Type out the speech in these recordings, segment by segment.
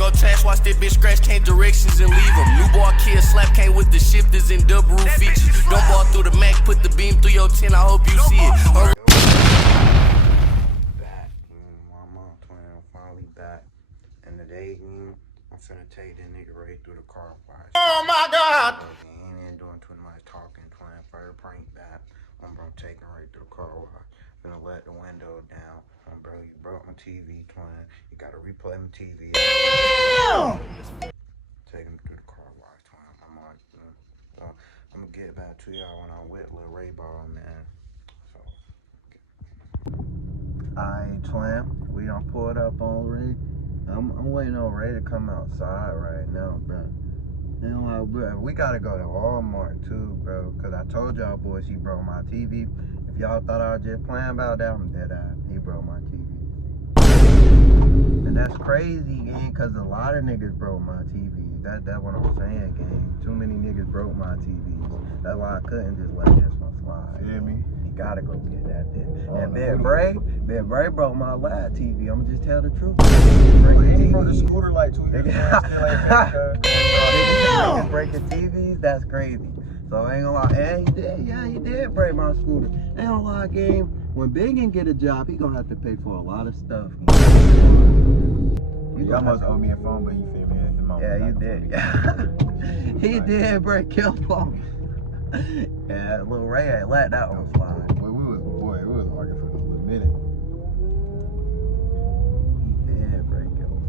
Go task, watch that bitch scratch, can't directions and leave them. New ball kill, slap came with the shifters and double roof features. Don't ball through the Mac, put the beam through your 10, I hope you see it. Back, my mom twin, I'm finally back. And today, I'm finna take that nigga right through the car wash. Oh my God! He ain't doing too much talking, twin. Fire prank back. Bro, taking right through the car wash. Finna let the window down. Bro, you broke my TV, twin. You gotta replay my TV. Take him through the car wash, twin. I'm on, so I'm gonna get back to y'all when I'm with Lil Ray Ball, man. So, alright, twin. We done pulled up on Ray. I'm waiting on Ray to come outside right now, bro. You know, bro, we gotta go to Walmart too, bro. Cause I told y'all boys he broke my TV. If y'all thought I was just playing about that, I'm dead eye. He broke my TV. And that's crazy, gang, cause a lot of niggas broke my TV. That's what I'm saying, gang. Too many niggas broke my TVs. That's why I couldn't just let this one slide. You hear me? You gotta go get that bitch. And Big Bray broke my lab TV. I'ma just tell the truth. He broke the scooter like 2 years ago. Niggas breaking TVs, that's crazy. So I ain't gonna lie, and he did break my scooter. Ain't gonna lie, game. When Biggin get a job, he gonna have to pay for a lot of stuff. Y'all must owe me a phone, but you feel me? Yeah, you did. He did break your phone. Yeah, Lil Ray let that one slide. We was arguing for a little minute. He did break your phone.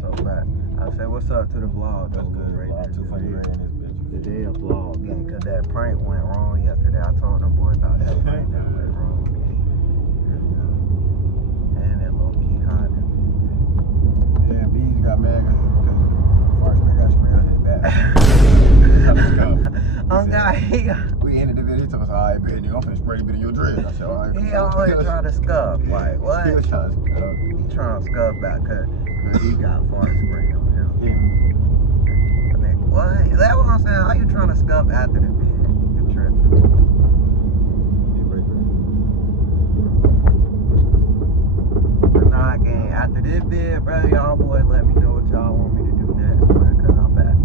So bad. I said, what's up to the vlog? That's good. Right Vlog, there. 200 grand in this bitch. Today a vlog, gang, cause that prank went wrong yesterday. I told them boys about that prank that went wrong, gang. And that low key hot. Yeah, Bees got mad because the fart spray got sprayed on his back. We ended the video, he told us, alright, bitch, nigga, I'm finna spray the bit in your dress. I said, alright. He always trying to scuff, like, what? He was trying to scuff. He trying to scuff back, cause he got fart spray on him. What? Is that what I'm saying? How you trying to scuff after the vid? You're tripping. But nah, gang, after this vid, bro, y'all boys let me know what y'all want me to do next, man, cause I'm back.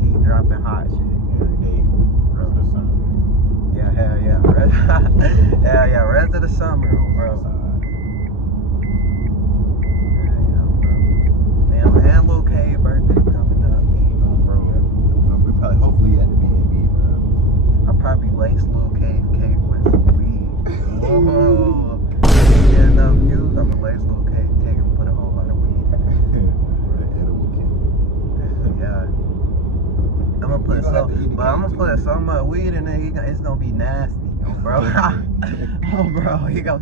Keep dropping hot shit. Every day. Rest of the summer. Yeah, hell yeah. Hell yeah, rest of the summer, bro. And Lil K birthday coming up, Bro, we probably, hopefully, at the B&B, bro. I'll probably lace Lil K cake with some weed. Oh, get enough views, I'm gonna lace Lil K cake and put a whole lot of weed in it. Yeah. I'm gonna put so much weed in it, it's gonna be nasty, bro. Oh, bro, he gonna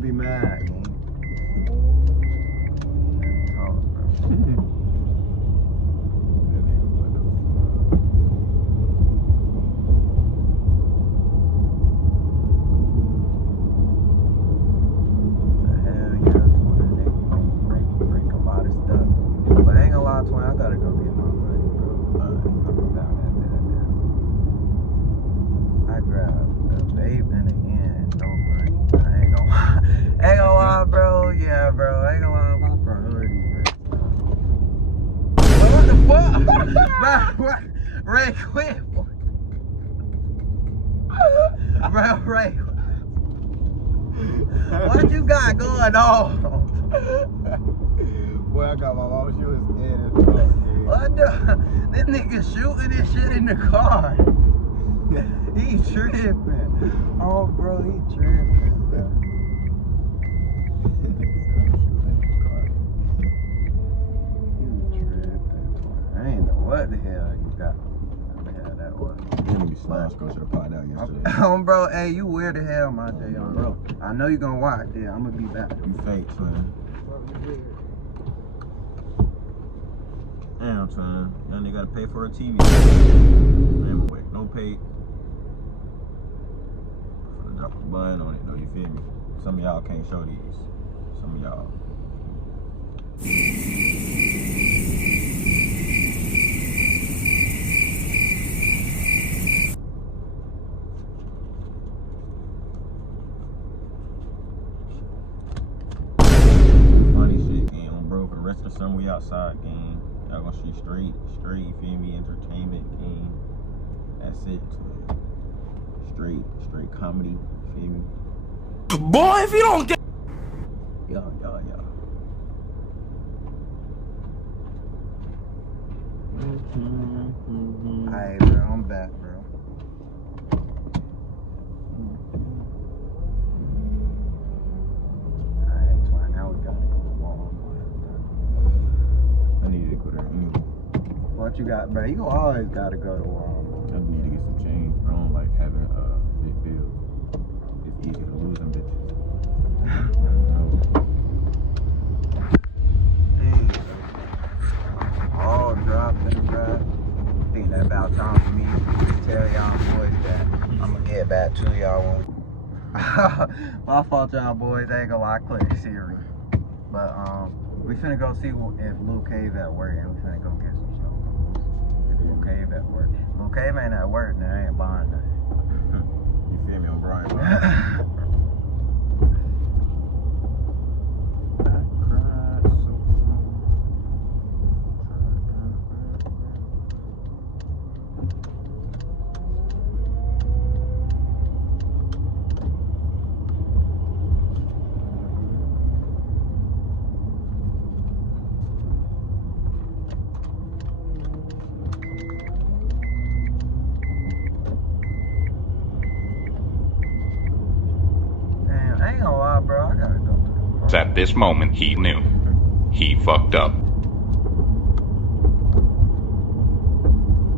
be mad, man. Twin, I gotta go get my money, bro. I'm down that bit now. I grabbed a vape and again, no money. I ain't gonna lie, bro. Yeah, bro. I ain't gonna lie, my priority, bro. What the fuck? Bro, Ray, quit. Bro, Ray. What you got going on? Boy, I got my mama's shoes scared as fuck, dude. What the? This nigga shooting this shit in the car. He tripping. Oh, bro, he tripping, bro. You tripping. I ain't know what the hell you got. What the hell that was. We slashed go to the pod out yesterday. Bro, hey, you weird as hell, my J, bro. I know you gonna watch it. I'm gonna be back. You fake, son. Damn, son. Now they gotta pay for a TV. Man, wait, no pay. Drop a button on it, though, you feel me? Some of y'all can't show these. Some of y'all. rest of the summer we outside, gang. Y'all gonna see straight, you feel me? Entertainment, gang. That's it. Straight comedy, you feel me? Boy, if you don't get. Yeah. Alright, bro, I'm back, bro. Alright, twin, now we gotta go to Walmart. I needed to go there anyway. What you got, bro? You always gotta go to Walmart. I need to get some change, bro. I don't like having big bills. It's easy to lose them bitches. All dropping, bro. I think that's about time for me to tell y'all boys that I'm gonna get back to y'all when my fault, y'all boys. I ain't gonna lie, I clicked Siri. But we finna go see if Lil Cave at work, and we finna go get some snow cones. If Lil Cave at work. Lil Cave ain't at work, then I ain't buying nothing. You feel me, O'Brien? At this moment, he knew. He fucked up.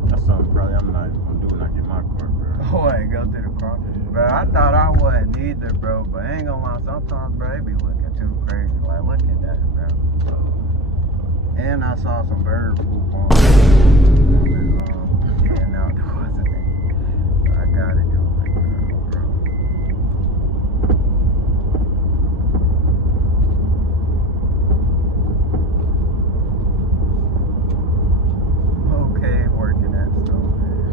That's something probably I'm not gonna do when I get my car, bro. Oh, I ain't go through the car. Bro, I thought I wasn't either, bro. But I ain't gonna lie, sometimes, bro, they be looking too crazy. Like, look at that, bro. And I saw some bird poop on getting outdoors today. So I gotta do it, bro. Okay, working that stuff, man.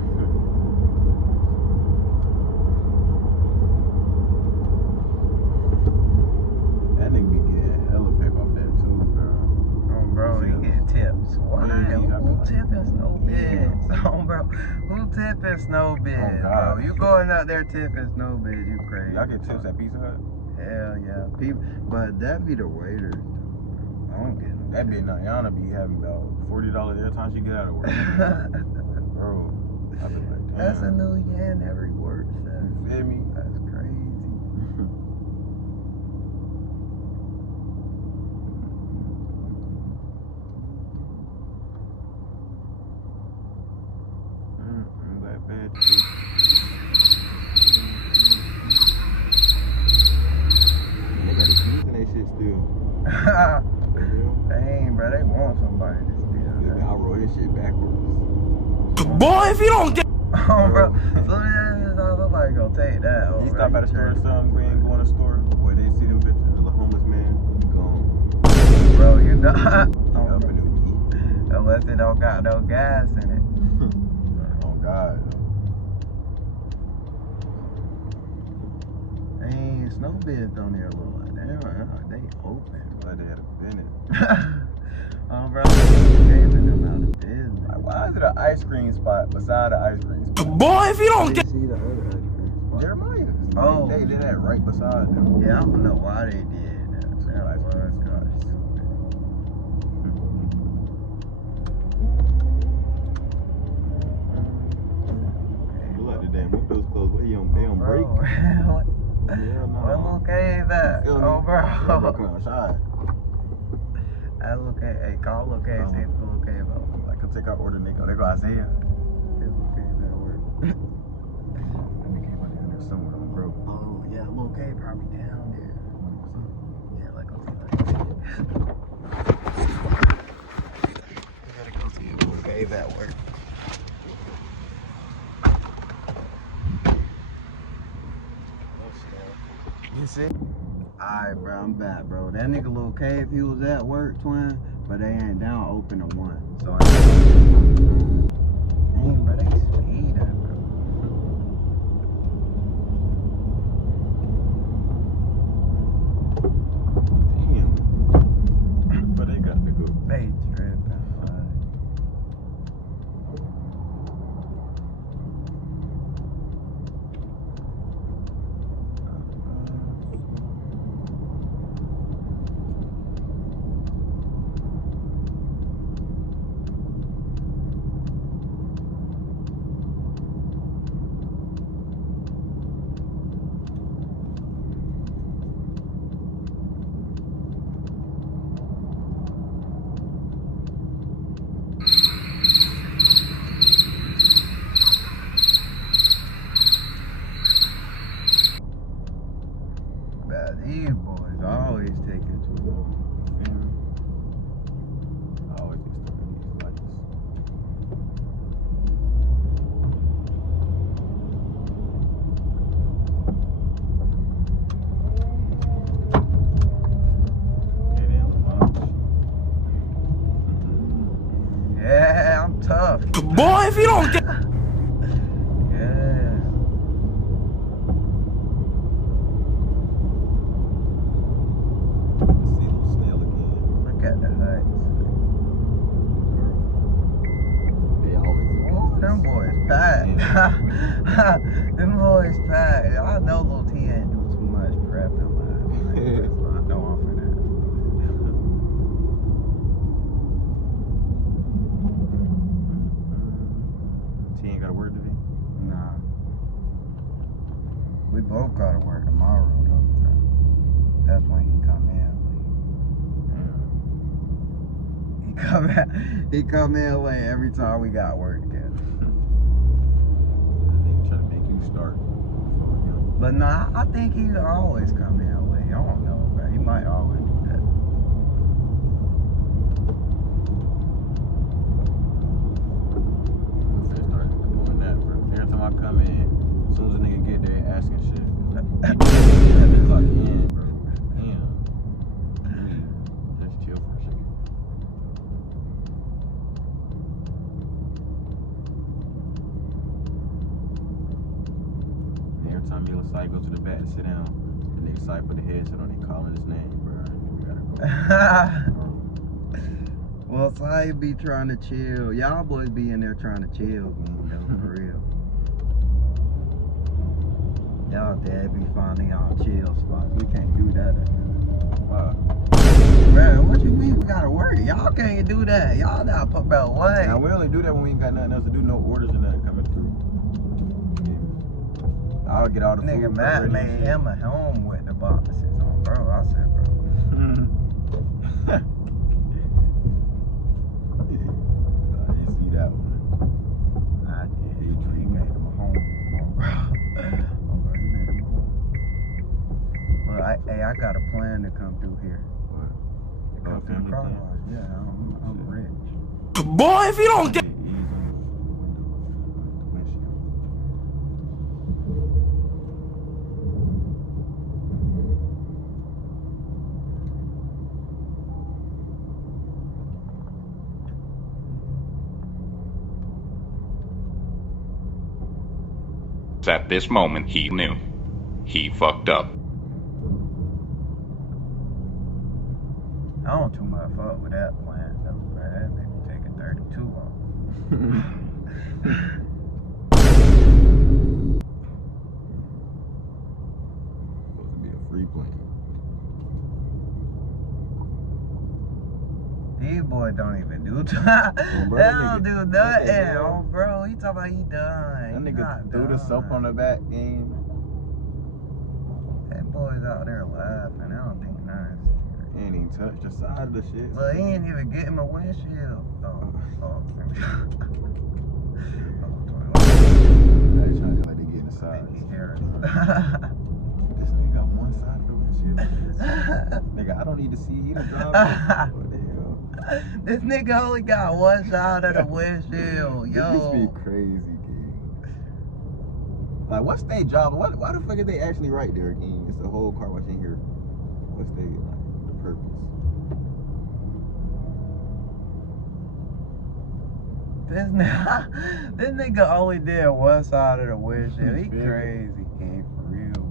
That nigga be getting hella pep off that too, bro. Oh, bro, you get tips. What? Yeah, Who tipping snow bids? Oh, bro, who tipping snow bids, Oh, bro? God. You going out there tipping snow bids, you crazy. Y'all get tips at Pizza Hut? Hell yeah. People, but that be the waiters, though, bro. I don't get no That bitch Nayana be having about $40 every time she get out of work. Bro, I be like, damn. That's a new yen every word says. You feel me? That's crazy. That bitch. They got the keys in that shit still. Dang, bro, they want somebody to steal I that. roll this shit backwards. Boy, if you don't get. Oh, bro, so somebody gonna take that. Oh, You bro, stop at a store or something, we ain't going to the store. Boy, they see them bitches, the homeless man, gone. Bro, you know. Up in the Unless it don't got no gas in it. Oh, God. Dang, snow bids on there look like damn, they open. But they had a Bennett. Oh, bro, they them out of business. Like, why is it an ice cream spot beside an ice cream spot? Boy, if you don't get. See the other ice cream spot. Jeremiah. Oh. They did that right beside them. Yeah, I don't know why they did that. That was kind of stupid. You like the damn windows closed. What, they on break? Bro, Hell no. where Lil Cave at? Feel me? Oh, bro. Yeah, bro, come outside. That Lil Cave, hey, call Lil Cave, see if Lil Cave out. I can take our order, nigga. They go Isaiah. See if Lil Cave at work. That nigga came out down there somewhere, bro. Oh, yeah, Lil Cave probably down there. Yeah, like, go see, we gotta go see if Lil Cave at work. You see? Alright, bro, I'm back, bro. That nigga Lil Cave, he was at work, twin, but they ain't down open at 1. So I dang, bro, they speeding, bro. Damn. But they got to go. taking too long. I always get stuck in these lights. Get in, Lamont. Yeah, I'm tough. Boy, if you don't get. Yeah. Let's see them snail again. Look at the heights. They always Oh, them boys packed. Them boys packed. I know Lil T ain't do too much prep in life. I know I'm for that. T ain't got a word today? Nah. We both gotta work tomorrow though. That's when he come in late. He come in late every time we got work together. They try to make you start before him. But nah, I think he always come in late. I don't know, bro. He might always do that. I'm finna start doing that, bro. Every time I come in, as soon as a nigga get there asking shit, they clock in, bro. Damn. Just chill for a second. Every time Mila Sai go to the back and sit down, the nigga Sai put the headset on, they calling his name, bro. We gotta go. Well, Sai be trying to chill. Y'all boys be in there trying to chill, man, though, for real. Y'all dad be finding y'all chill spots. We can't do that. Wow. Bro, what you mean we gotta work? Y'all can't do that. Y'all not put about way. Now we only do that when we ain't got nothing else to do, no orders and nothing coming through. Yeah. I'll get all the Nigga food Matt ready and made shit. him a home with the boxes on, bro. I said, bro. I didn't see that one. I did. He made him a home, bro. Oh, bro, he made him a home. Well, I got a plan to come through here. What? To come through the car wash. Yeah, I'm rich. Boy, if you don't get. Ease on the windshield. At this moment, he knew. He fucked up. I don't too much fuck with that plan, though, bro. That made me take a 32 off. Supposed to be a free plane. These boys don't even do bro, they that don't nigga- do what the nothing. hell? Oh, bro, he talking about he done. That He nigga not threw the soap done. on the back game. That boy's out there laughing. I don't think nothing. He ain't even touched the side of the shit. But he ain't even getting my windshield. Oh. They trying to act like they getting the side. Maybe Harris. This nigga got one side of the windshield. Nigga, I don't need to see you to drive. What the hell? This nigga only got one side of the windshield. This Yo. be crazy, King. Like, what's their job? Why the fuck is they actually right there, King? It's a whole car wash in here. What's their purpose? This nigga only did one side of the windshield. He Big. crazy, King, for real.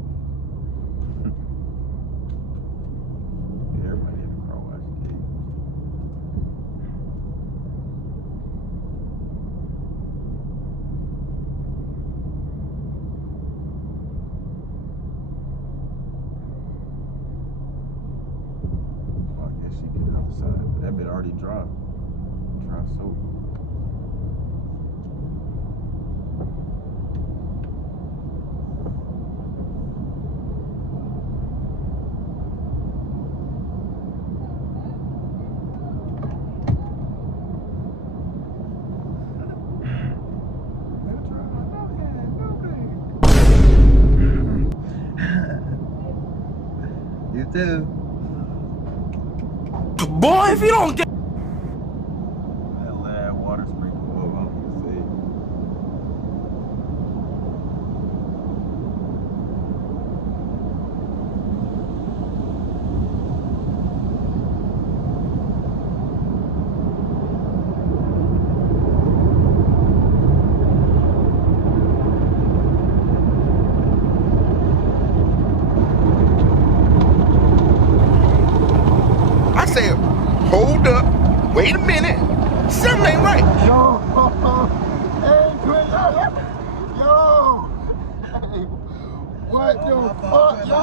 Everybody in the car wash, King. Well, I guess she get outside. But that bit already dry. Dry soap. You too. Boy, if you don't get. That lad water sprinkle up, I'm gonna say. I said, hold up, wait a minute, something ain't right. Yo, hey, twin, yo, hey, what the fuck, yo?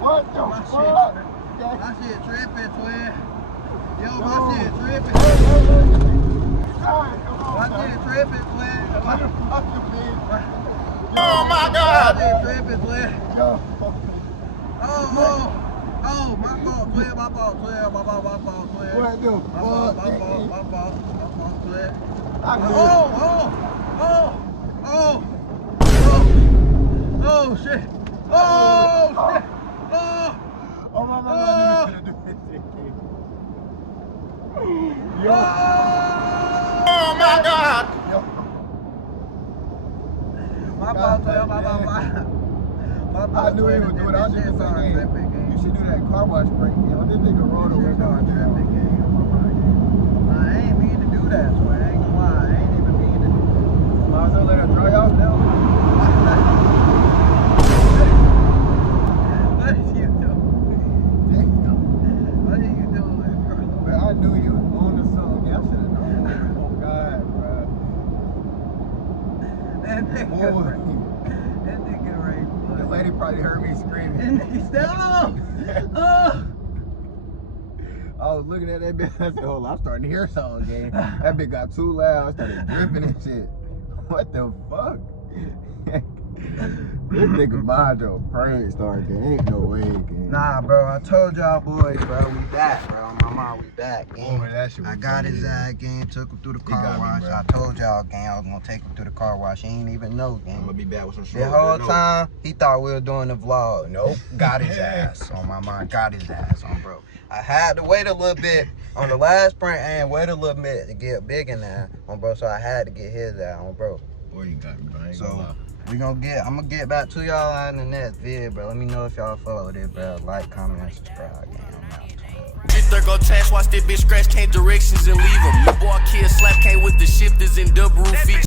What the fuck? My shit tripping, twin. Yo, my shit tripping. My shit tripping, twin. Oh my God. My shit tripping, twin. Yo, Oh, my fault, twin. My fault, twin. My fault, twin. what the My fault, fuck? twin. I Oh, shit. Oh, shit. Oh, my Oh. Yo, Oh my God. My fault, twin. My fault. I knew he would do it. I was just saying, you should do that car wash break. You know, this nigga rolled away from it. I ain't mean to do that, so I ain't gonna lie. I ain't even mean to. Might as well let her dry off now. What is you doing? Damn. What are you doing, bro? Man, I knew you was on the song. Yeah, I should have known. Oh, God, bro. That nigga Boy. right. The lady probably heard me That screaming. nigga still. Oh. I was looking at that bitch. I said, hold on, I'm starting to hear something, gang. That bitch got too loud. I started dripping and shit. What the fuck? This nigga Majo praying started, gang. Ain't no way, gang. Nah, bro. I told y'all boys, bro. We back, bro. Mama, we back, gang. Boy, that shit was I got his funny. ass, gang. Took him through the car got me, wash. bro. I told y'all, gang, I was gonna take him through the car wash. He ain't even know, gang. I'm gonna be back with some The shorts. whole time, he thought we were doing the vlog. Nope, got his ass on my mind. Got his ass on, bro. I had to wait a little bit on the last sprint and wait a little bit to get big in there on, bro. So I had to get his ass on, bro. Boy, you got me, bro. I ain't So gonna lie. I'm gonna get back to y'all in the next video, bro. Let me know if y'all follow this, bro. Like, comment, and subscribe. Gang. I'm out. Bitch, there go task, watch this bitch scratch, can't directions and leave 'em. New boy kid slap, came with the shifters and double roof features.